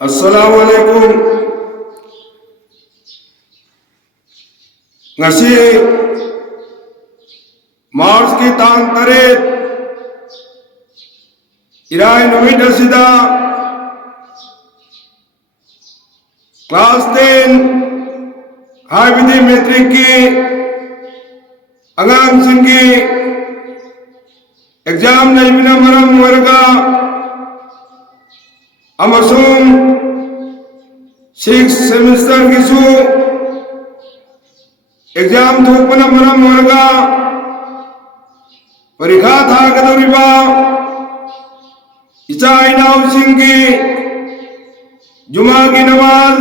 Assalamualaikum. Ngasi Mars ki tang tarit irai numit asida class 10 habidi metric ki angang singki exam naibina maram warga amasung 6th semester kisu exam thokpana maram warga parikha thagdoriba icha inaw singki जुमा की नमाज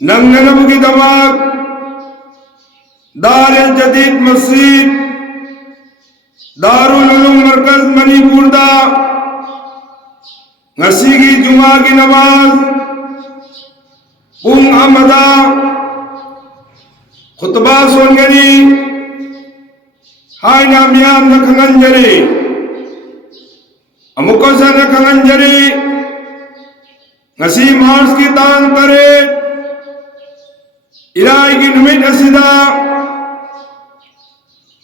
नंगनब की दमाग दार जदीद मस्जिद दारुल उलूम मरकज मणिपुर दा ngasi की जुमा की नमाज पुंग अमदा खुतबा सोनगनी हाय नामियाम नखंगंजरी अमुकसा नखंगंजरी ngasi Mars ki tang tarit irai ki numit asida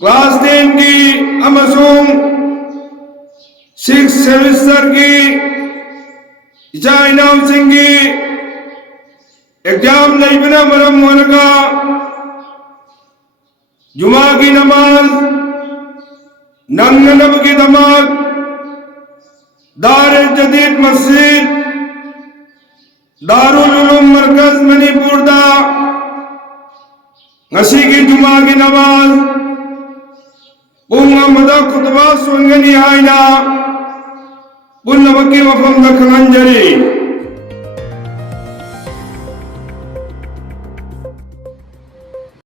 class 10 ki amasung 6th semester ki icha inam singh ki exam laibina maram warga जुमा की नमाज नंगनब की दमाग दार जदीद मस्जिद दारुल उलूम मरकज मणिपुर दा ngasi की जुमा की नमाज पुंग अमदा खुतबा सुनगनी हायना पुन्नवकी वफम दा खंगंजरी